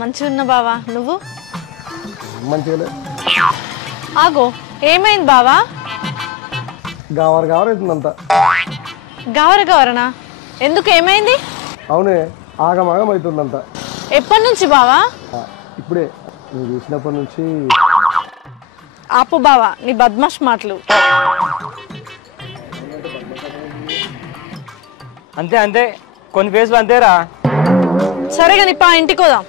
మంచిగా ఉన్నా బావా. నువ్వు? మంచిగా. ఆగో, ఏమైంది బావా? అవుతుందంతా. గవరనా? ఎందుకు, ఏమైంది? అవునే, ఆగమాగం అవుతుందంతా. ఎప్పటి నుంచి బావా? ఇప్పుడే, నువ్వు చూసినప్పటి నుంచి. ఆపు బావా నీ బద్మాష్ మాటలు. అంతే అంతే, కొన్ని ఫేస్లు అంతేరా. సరే కానీ ఇంటికి పోదాం.